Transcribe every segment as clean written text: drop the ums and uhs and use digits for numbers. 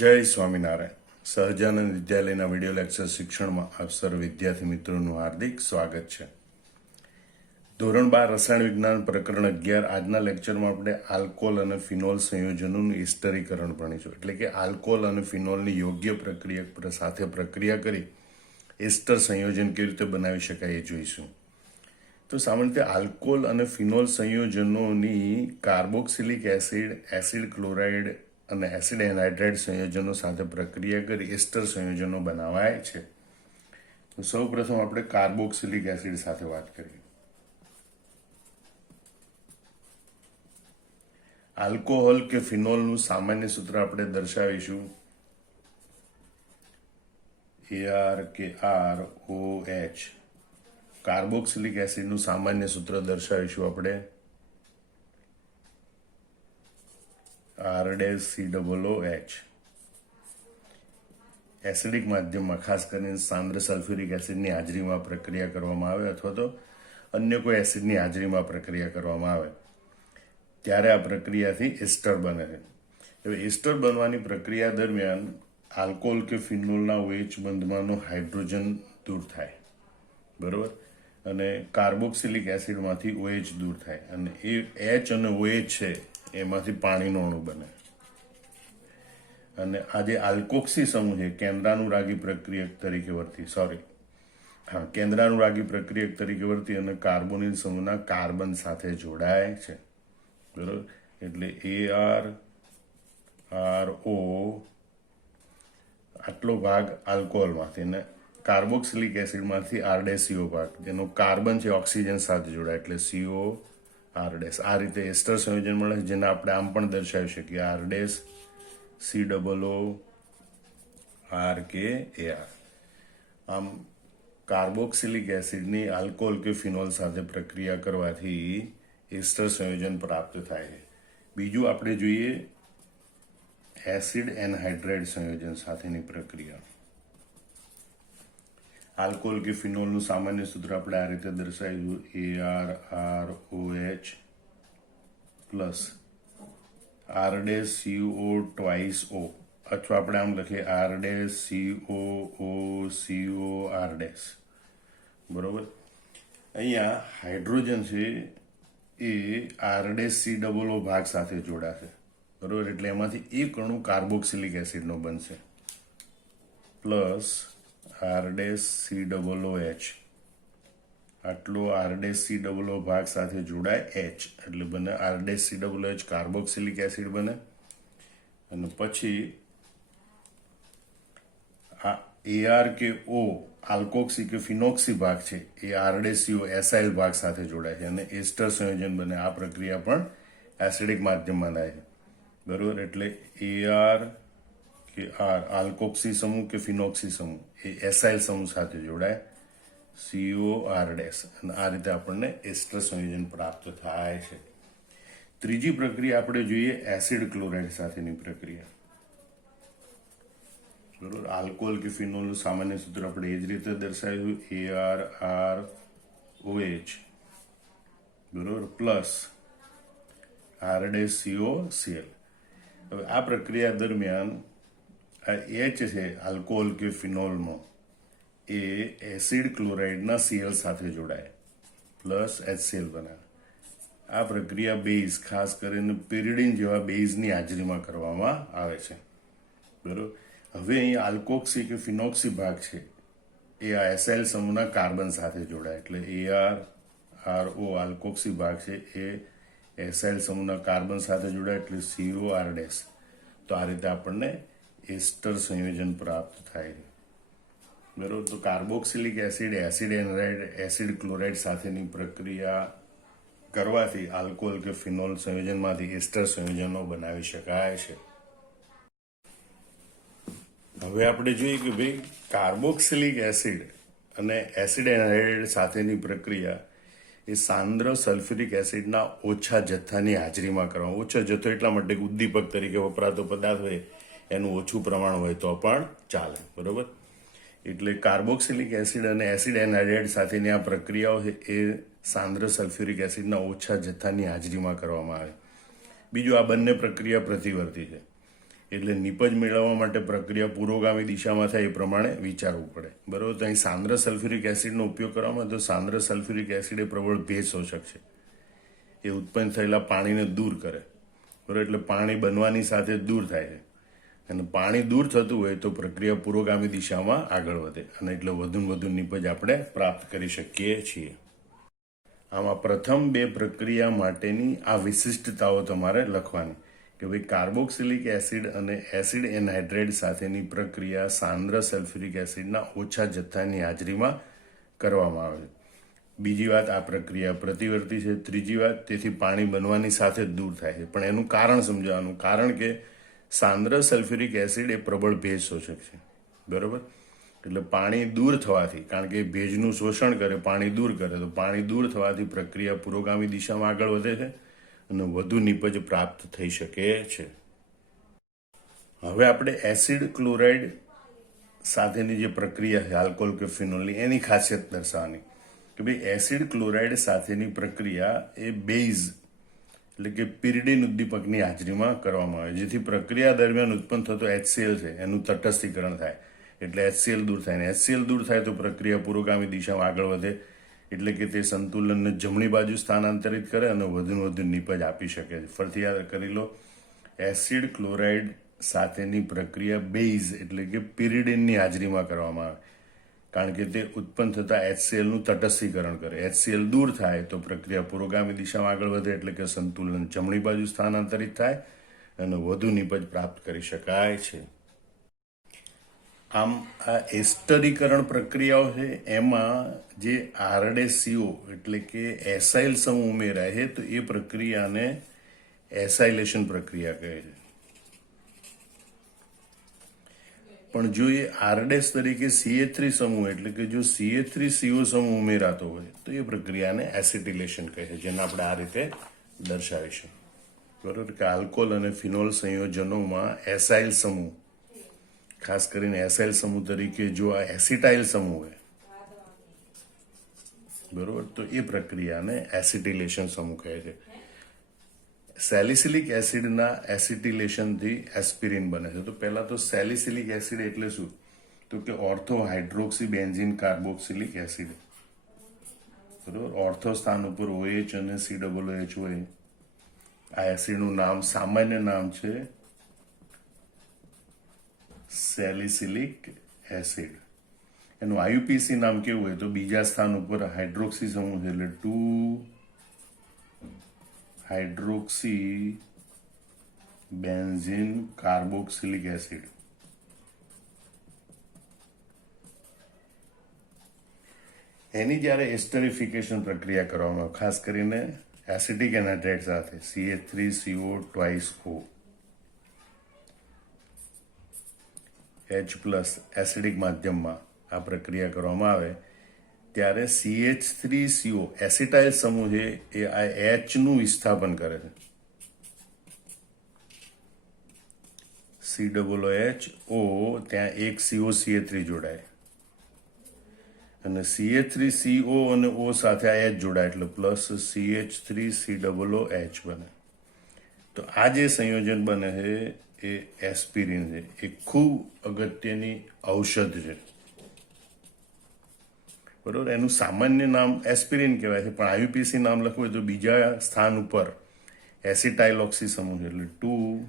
જય સ્વામિનારાયણ. સહજાનંદ વિદ્યાલયના video lecture શિક્ષણમાં આપ સર્વ વિદ્યાર્થી મિત્રોનું હાર્દિક સ્વાગત છે. ધોરણ 12 રસાયણ વિજ્ઞાન પ્રકરણ 11. આજના લેક્ચરમાં આપણે આલ્કોહોલ અને ફિનોલ સંયોજનોનું હિસ્ટરીકરણ ભણીશું. એટલે કે આલ્કોહોલ અને ફિનોલની યોગ્ય પ્રક્રિયા સાથે પ્રક્રિયા કરી એસ્ટર સંયોજન કેવી રીતે બનાવી શકાય એ જોઈશું. તો સામાન્ય રીતે આલ્કોહોલ અને ફિનોલ સંયોજનોની કાર્બોક્સિલિક એસિડ, એસિડ ક્લોરાઇડ અને એસિડ એનહાઇડ્રાઇડ સંયોજનો સાથે પ્રક્રિયા કરી એસ્ટર સંયોજનો બનાવાય છે. તો સૌ પ્રથમ આપણે કાર્બોક્સિલિક એસિડ સાથે વાત કરીએ. આલ્કોહોલ કે ફિનોલનું સામાન્ય સૂત્ર આપણે દર્શાવીશું ArKrOH. કાર્બોક્સિલિક એસિડનું સામાન્ય સૂત્ર દર્શાવીશું આપણે R-COOH. એસિડિક માધ્યમમાં ખાસ કરીને સાંદ્ર સલ્ફ્યુરિક એસિડની હાજરીમાં પ્રક્રિયા કરવામાં આવે અથવા તો અન્ય કોઈ એસિડની હાજરીમાં પ્રક્રિયા કરવામાં આવે ત્યારે આ પ્રક્રિયાથી એસ્ટર બને છે. હવે એસ્ટર બનવાની પ્રક્રિયા દરમિયાન આલ્કોહોલ કે ફિનોલના OH બંધમાંનો હાઇડ્રોજન દૂર થાય, બરોબર, અને કાર્બોક્સિલિક એસિડમાંથી OH દૂર થાય અને એ H અને OH છે એમાંથી પાણીનો અણુ બને. અને આ જે આલ્કોક્સી સમૂહ છે કેન્દ્રાનુરાગી પ્રક્રિયક તરીકે વર્તી અને કાર્બોનિલ સમૂહના કાર્બન સાથે જોડાય છે, બરોબર. એટલે ArRO આટલો ભાગ આલ્કોહોલમાંથી અને કાર્બોક્સિલિક એસિડમાંથી R-CO ભાગ જેનો કાર્બન છે ઓક્સિજન સાથે જોડાય એટલે CO R-. આ રીતે એસ્ટર સંયોજન મળે છે જેને આપણે આમ પણ દર્શાવી શકીએ R-COORKAR. આમ કાર્બોક્સિલિક એસિડની આલ્કોહોલ કે ફિનોલ સાથે પ્રક્રિયા કરવાથી એસ્ટર સંયોજન પ્રાપ્ત થાય છે. બીજું આપણે જોઈએ એસિડ એનહાઇડ્રાઇડ સંયોજન સાથેની પ્રક્રિયા. આલ્કોહોલ કે ફિનોલનું સામાન્ય સૂત્ર આપણે આ રીતે દર્શાવ્યું ArROH પ્લસ R-CO2O અથવા આપણે આમ લખીએ R-COOCOR. બરોબર. અહીંયા હાઇડ્રોજન છે એ R-COO ભાગ સાથે જોડાશે, બરોબર. એટલે એમાંથી એક અણુ કાર્બોક્સિલિક એસિડનો બનશે પ્લસ R-COOH. આટલો R-COO ભાગ સાથે જોડાય H એટલે બને R-COOH કાર્બોક્સિલિક એસિડ બને. અને પછી આ AR કે O આલ્કોક્સી કે ફિનોક્સી ભાગ છે એ R-CO એસાઇલ ભાગ સાથે જોડાય છે અને એસ્ટર સંયોજન બને. આ પ્રક્રિયા પણ એસિડિક માધ્યમમાં થાય છે, બરોબર. એટલે AR કે R આલ્કોક્સી સમૂહ કે ફિનોક્સી સમૂહ એ એસાઇલ સમૂહ સાથે જોડાય COR- અને આ રીતે આપણને એસ્ટર સંયોજન પ્રાપ્ત થાય છે. ત્રીજી પ્રક્રિયા આપણે જોઈએ એસિડ ક્લોરાઇડ સાથેની પ્રક્રિયા, બરોબર. આલ્કોહોલ કે ફિનોલનું સામાન્ય સૂત્ર આપણે એ જ રીતે દર્શાવ્યું ArROH, બરોબર, પ્લસ R-COCl. હવે આ પ્રક્રિયા દરમિયાન આ H છે આલ્કોહોલ કે ફિનોલમાં એ એસિડ ક્લોરાઇડના Cl સાથે જોડાય પ્લસ HCl બનાવે. આ પ્રક્રિયા બેઝ ખાસ કરીને પેરિડીન જેવા બેઝની હાજરીમાં કરવામાં આવે છે, બરોબર. હવે અહીં આલ્કોક્સી કે ફિનોક્સી ભાગ છે એ આ એસાઇલ સમૂહના કાર્બન સાથે જોડાય એટલે ArRO આલ્કોક્સી ભાગ છે એ એસાઇલ સમૂહના કાર્બન સાથે જોડાય એટલે COR-. તો આ રીતે આપણને એસ્ટર સંયોજન પ્રાપ્ત થાય છે, બરોબર. તો carboxylic acid, acid anhydride, acid chloride સાથેની પ્રક્રિયા કરવાથી આલ્કોહોલ કે ફિનોલ સંયોજનમાંથી એસ્ટર સંયોજનો બનાવી શકાય છે. હવે આપણે જોઈએ કે ભાઈ કાર્બોક્સિલિક એસિડ અને એસિડ એનહાઇડ્રાઇડ સાથેની પ્રક્રિયા એ સાંદ્ર સલ્ફ્યુરિક એસિડના ઓછા જથ્થાની હાજરીમાં કરવા. ઓછો જથ્થો એટલા માટે કે ઉદ્દીપક તરીકે વપરાતો પદાર્થ હોય એનું ઓછું પ્રમાણ હોય તો પણ ચાલે, બરોબર. એટલે કાર્બોક્સિલિક એસિડ અને એસિડ એનહાઇડ્રાઇડ સાથેની આ પ્રક્રિયાઓ છે એ સાંદ્ર સલ્ફ્યુરિક એસિડના ઓછા જથ્થાની હાજરીમાં કરવામાં આવે. બીજું આ બંને પ્રક્રિયા પ્રતિવર્તી છે એટલે નિપજ મેળવવા માટે પ્રક્રિયા પુરોગામી દિશામાં થાય એ પ્રમાણે વિચારવું પડે. બરોબર. તો અહીં સાંદ્ર સલ્ફ્યુરિક એસિડનો ઉપયોગ કરવામાં તો સાંદ્ર સલ્ફ્યુરિક એસિડ એ પ્રબળ ભેજ શોષક છે. એ ઉત્પન્ન થયેલા પાણીને દૂર કરે. બરોબર. એટલે પાણી બનવાની સાથે દૂર થાય છે, અને પાણી દૂર થતું હોય તો પ્રક્રિયા પુરોગામી દિશામાં આગળ વધે, અને એટલે વધુ નિપજ આપણે પ્રાપ્ત કરી શકીએ છીએ. આમાં પ્રથમ બે પ્રક્રિયા માટેની આ વિશિષ્ટતાઓ તમારે લખવાની કે ભાઈ કાર્બોક્સિલિક એસિડ અને એસિડ એનહાઇડ્રેટ સાથેની પ્રક્રિયા સાંદ્ર સલ્ફ્યુરિક એસિડના ઓછા જથ્થાની હાજરીમાં કરવામાં આવે છે. બીજી વાત, આ પ્રક્રિયા પ્રતિવર્તી છે. ત્રીજી વાત, તેથી પાણી બનવાની સાથે જ દૂર થાય છે. પણ એનું કારણ સમજાવવાનું. કારણ કે સાંદ્ર સલ્ફ્યુરિક એસિડ એ પ્રબળ ભેજ શોષક છે. બરોબર. એટલે પાણી દૂર થવાથી, કારણ કે ભેજનું શોષણ કરે, પાણી દૂર કરે, તો પાણી દૂર થવાથી પ્રક્રિયા પુરોગામી દિશામાં આગળ વધે છે અને વધુ નિપજ પ્રાપ્ત થઈ શકે છે. હવે આપણે એસિડ ક્લોરાઇડ સાથેની જે પ્રક્રિયા છે આલ્કોહોલ કે ફિનોલની, એની ખાસિયત દર્શાવવાની કે ભાઈ એસિડ ક્લોરાઇડ સાથેની પ્રક્રિયા એ બેઝ એટલે કે પિરિડિન ઉદ્દીપકની હાજરીમાં કરવામાં આવે, જેથી પ્રક્રિયા દરમિયાન ઉત્પન્ન થતો HCl છે એનું તટસ્થીકરણ થાય, એટલે HCl દૂર થાય. ને HCl દૂર થાય તો પ્રક્રિયા પુરોગામી દિશામાં આગળ વધે, એટલે કે તે સંતુલનને જમણી બાજુ સ્થાનાંતરિત કરે અને વધુ નિપજ આપી શકે છે. ફરીથી યાદ કરી લો, એસિડ ક્લોરાઇડ સાથેની પ્રક્રિયા બેઝ એટલે કે પિરિડિનની હાજરીમાં કરવામાં આવે, કારણ કે તે ઉત્પન્ન થતા HClનું તટસ્થીકરણ કરે. HCl દૂર થાય તો પ્રક્રિયા પુરોગામી દિશામાં આગળ વધે, એટલે કે સંતુલન જમણી બાજુ સ્થાનાંતરિત થાય અને વધુ નિપજ પ્રાપ્ત કરી શકાય છે. આમ આ એસ્ટરીકરણ પ્રક્રિયાઓ છે, એમાં જે RDCO એટલે કે એસાઇલ સમૂહ ઉમેરાય છે, તો એ પ્રક્રિયાને એસાઇલેશન પ્રક્રિયા કહે છે. પણ જો એ આરડેસ તરીકે CH3 સમૂહ એટલે કે જો CH3CO સમૂહ ઉમેરાતો હોય તો એ પ્રક્રિયાને એસિટિલેશન કહે છે, જેને આપણે આ રીતે દર્શાવીશું. બરોબર. કે આલ્કોહોલ અને ફિનોલ સંયોજનોમાં એસાઇલ સમૂહ, ખાસ કરીને એસાઇલ સમૂહ તરીકે જો આ એસિટાઇલ સમૂહ હોય, બરોબર, તો એ પ્રક્રિયાને એસિટિલેશન સમૂહ કહે છે. સેલિસિલિક એસિડના એસિટિલેશનથી એસ્પિરિન બને છે. તો પહેલા તો સેલિસિલિક એસિડ એટલે શું? તો કે ortho hydroxy benzene carboxylic acid. બરોબર. ઓર્થો સ્થાન ઉપર OH અને COOH હોય. આ એસિડનું નામ, સામાન્ય નામ છે સેલિસિલિક એસિડ. એનું IUPAC નામ કેવું હોય? તો બીજા સ્થાન ઉપર હાઇડ્રોક્સી સમૂહ છે, એટલે 2 હાઇડ્રોક્સી બેન્ઝીન કાર્બોક્સિલિક એસિડ. એની જ્યારે એસ્ટરિફિકેશન પ્રક્રિયા કરવામાં આવે, ખાસ કરીને એસિટિક એનહાઇડ્રેટ સાથે CH3CO2O H+ એસિડિક માધ્યમમાં આ પ્રક્રિયા કરવામાં આવે ત્યારે CH3CO એસિટાઇલ સમૂહ છે એ આ H નું વિસ્થાપન કરે છે. COOH ત્યાં એક COCH3 જોડાય અને CH3CO અને O સાથે આ H જોડાય એટલે પ્લસ CH3COOH બને. તો આ જે સંયોજન બને છે એ એસ્પિરિન છે. એ ખૂબ અગત્યની ઔષધ છે. બરોબર. એનું સામાન્ય નામ એસ્પિરિન કહેવાય છે, પણ IUPAC નામ લખવું હોય તો બીજા સ્થાન ઉપર એસિટાઇલોક્સી સમૂહ છે, એટલે 2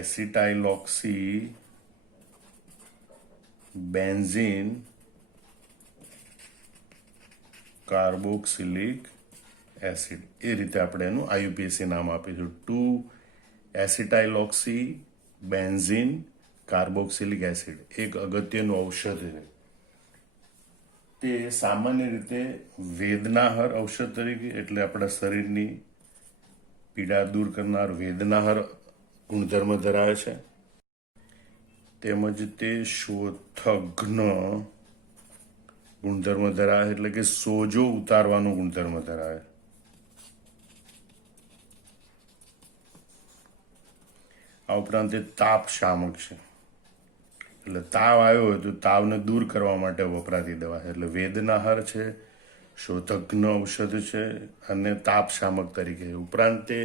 એસિટાઇલોક્સી બેન્ઝીન કાર્બોક્સિલિક એસિડ. એ રીતે આપણે એનું IUPAC નામ આપીશું. 2 એસિટાઇલોક્સી બેન્ઝીન કાર્બોક્સિલિક એસિડ એક અગત્યનું ઔષધ છે. તે સામાન્ય રીતે વેદનાહર ઔષધ તરીકે, એટલે આપણા શરીરની પીડા દૂર કરનાર વેદનાહર ગુણધર્મ ધરાવે છે. તેમજ તે શોથઘ્ન ગુણધર્મ ધરાવે, એટલે કે સોજો ઉતારવાનો ગુણધર્મ ધરાવે. આ ઉપરાંત તે તાપ શામક છે, એટલે તાવ આવ્યો હોય તો તાવને દૂર કરવા માટે વપરાતી દવા છે. એટલે વેદનાહર છે, શોથઘ્ન ઔષધ છે અને તાપ શામક તરીકે. ઉપરાંત તે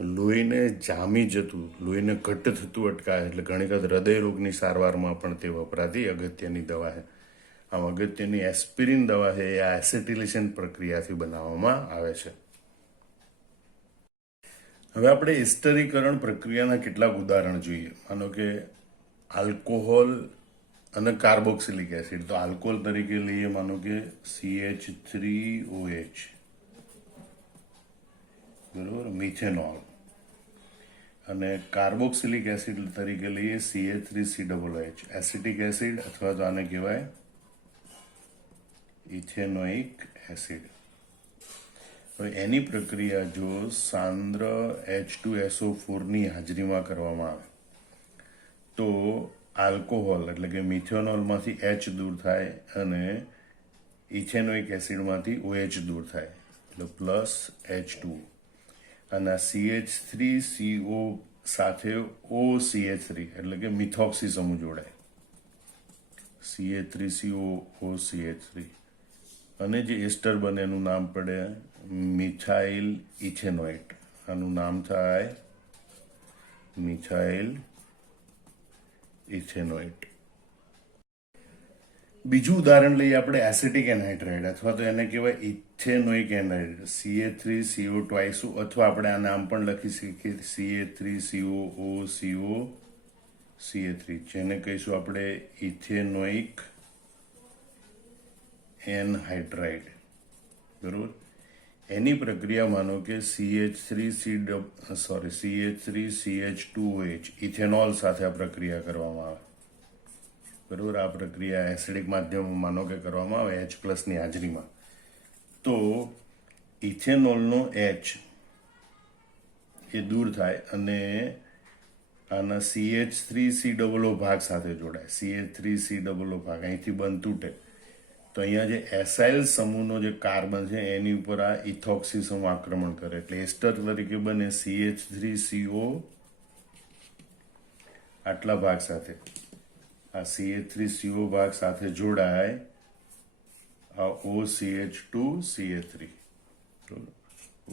લોહીને જામી જતું, લોહીને ઘટ્ટ થતું અટકાવે, એટલે ઘણી વખત હૃદય રોગની સારવારમાં પણ તે વપરાતી અગત્યની દવા છે. આમ અગત્યની એસ્પિરિન દવા છે એ આ એસિટિલેશન પ્રક્રિયાથી બનાવવામાં આવે છે. હવે આપણે એસ્ટરીકરણ પ્રક્રિયાના કેટલાક ઉદાહરણ જોઈએ. માનો કે આલ્કોહોલ અને કાર્બોક્સિલિક એસિડ. તો આલ્કોહોલ તરીકે લઈએ, માનો કે CH3OH, બરોબર, મિથેનોલ. અને કાર્બોક્સિલિક એસિડ તરીકે લઈએ CH3COOH, એસિટિક એસિડ, અથવા તો આને કહેવાય ઇથેનોઇક એસિડ. હવે એની પ્રક્રિયા જો સાંદ્ર H2SO4 ની હાજરીમાં કરવામાં આવે તો આલ્કોહોલ એટલે કે મિથેનોલમાંથી H દૂર થાય અને ઇથેનોઇક એસિડમાંથી OH દૂર થાય, એટલે પ્લસ H2. અને CH3CO સાથે OCH3 એટલે કે મિથોક્સી સમૂહ જોડાય, CH3COOCH3, અને જે એસ્ટર બને એનું નામ પડે મિથાઇલ ઇથેનોઇટ. આનું નામ થાય મિથાઇલ ઇથેનોઇટ. બીજું ઉદાહરણ લઈએ આપણે એસિટિક એનહાઇડ્રાઇડ, અથવા તો એને કહેવાય ઇથેનોઇક એનહાઇડ્રાઇડ, CH3CO2, અથવા આપણે આ નામ પણ લખી શકીએ CH3COOCO3, જેને કહીશું આપણે ઇથેનોઇક એનહાઇડ્રાઇડ, બરોબર. એની પ્રક્રિયા માનો કે CH3CH2OH ઇથેનોલ સાથે આ પ્રક્રિયા કરવામાં આવે, બરોબર. આ પ્રક્રિયા એસિડિક માધ્યમમાં માનો કે કરવામાં આવે H+ ની હાજરીમાં, તો ઇથેનોલનો H એ દૂર થાય અને આના CH3COO ભાગ સાથે જોડાય, CH3COO ભાગ અહીંથી બંધ તૂટે, તો અહીંયા જે એસાઇલ સમૂહનો જે કાર્બન છે એની ઉપર આ ઇથોક્સી સમૂહ આક્રમણ કરે, એટલે એસ્ટર તરીકે બને CH3CO આટલા ભાગ સાથે. આ CH3CO ભાગ સાથે જોડાય આ OCH2CH3,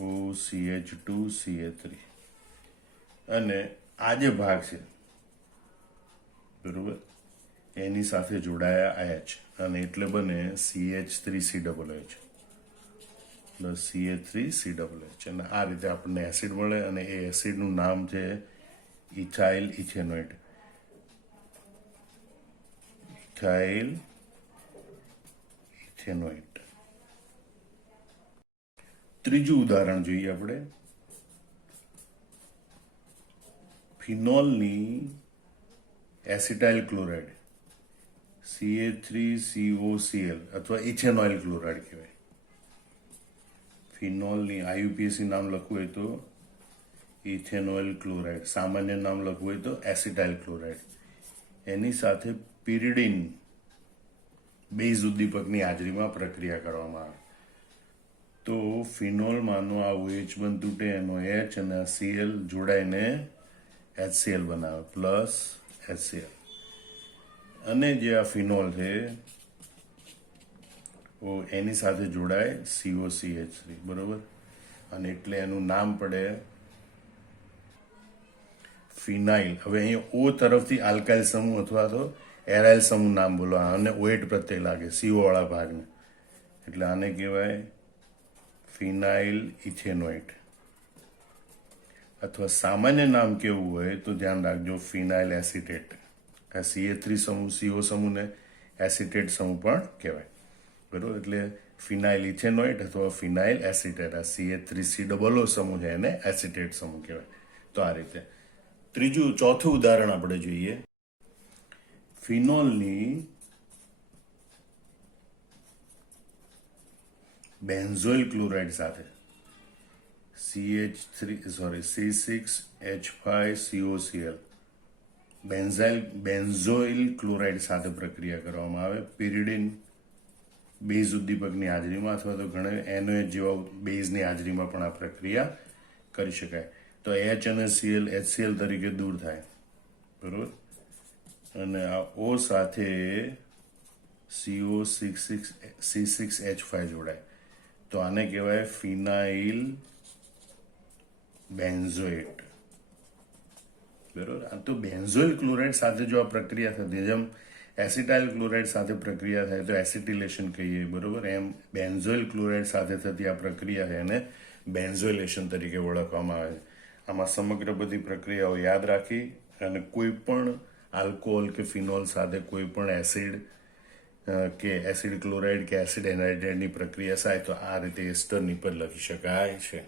OCH2CH3, અને આ જે ભાગ છે, બરોબર, એની સાથે જોડાયા H, અને એટલે બને CH3COOH પ્લસ CH3COOH. અને આ રીતે આપણને એસિડ મળે, અને એ એસિડનું નામ છે ઇથાઇલ ઇથેનોઇટ. ઇથાઇલ ઇથેનોઇટ. ત્રીજું ઉદાહરણ જોઈએ આપણે, ફિનોલની એસિટાઇલ ક્લોરાઇડ, CH3COCl, અથવા ઇથેનોઇલ ક્લોરાઇડ કહેવાય. ફિનોલની IUPAC નામ લખવું હોય તો ઇથેનોઇલ ક્લોરાઇડ, સામાન્ય નામ લખવું હોય તો એસિટાઇલ ક્લોરાઇડ. એની સાથે પિરિડીન બેઝ ઉદ્દીપકની હાજરીમાં પ્રક્રિયા કરવામાં આવે તો ફિનોલમાંનો આ OH બંધ તૂટે, એનો H અને Cl જોડાઈને HCl બનાવે, પ્લસ HCl. અને જે આ ફિનોલ છે એની સાથે જોડાય COCH3, બરોબર, અને એટલે એનું નામ પડે ફિનાઇલ. હવે અહીંયા O તરફથી આલ્કાઇલ સમૂહ અથવા તો એરાઇલ સમૂહ નામ બોલો, અને OH પ્રત્યે લાગે CO વાળા ભાગને, એટલે આને કહેવાય ફિનાઇલ ઇથેનોઇટ. અથવા સામાન્ય નામ કેવું હોય તો ધ્યાન રાખજો, ફિનાઇલ એસિટેટ. આ CH3 સમૂહ CO સમૂહને એસિટેટ સમૂહ પણ કહેવાય, બરોબર. એટલે ફિનાઇલ ઇથેનોઇટ અથવા ફિનાઇલ એસિટેટ, આ CH3COO સમૂહ છે એને એસિટેટ સમૂહ કહેવાય. તો આ રીતે. ચોથું ઉદાહરણ આપણે જોઈએ, ફિનોલની બેન્ઝોઇલ ક્લોરાઇડ સાથે C6H5COCl બેન્ઝોઇલ ક્લોરાઇડ સાથે પ્રક્રિયા કરવામાં આવે પિરિડીન બેઝ ઉદ્દીપકની હાજરીમાં, અથવા તો ઘણા NOH જેવા બેઝની હાજરીમાં પણ આ પ્રક્રિયા કરી શકાય. તો H અને Cl HCl તરીકે દૂર થાય, બરોબર, અને આ O સાથે C6H5 જોડાય, તો આને કહેવાય ફિનાઇલ બેન્ઝોએટ. બરોબર. તો બેન્ઝોઇલ ક્લોરાઇડ સાથે જો આ પ્રક્રિયા થતી, જેમ એસિટાઇલ ક્લોરાઇડ સાથે પ્રક્રિયા થાય તો એસિટિલેશન કહીએ, બરોબર, એમ બેન્ઝોઇલ ક્લોરાઇડ સાથે થતી આ પ્રક્રિયા છે એને બેન્ઝોઇલેશન તરીકે ઓળખવામાં આવે છે. આમાં સમગ્ર બધી પ્રક્રિયાઓ યાદ રાખી અને કોઈ પણ આલ્કોહોલ કે ફિનોલ સાથે કોઈ પણ એસિડ કે એસિડ ક્લોરાઇડ કે એસિડ એનહાઇડ્રાઇડની પ્રક્રિયા થાય તો આ રીતે એસ્ટરની પર લખી શકાય છે.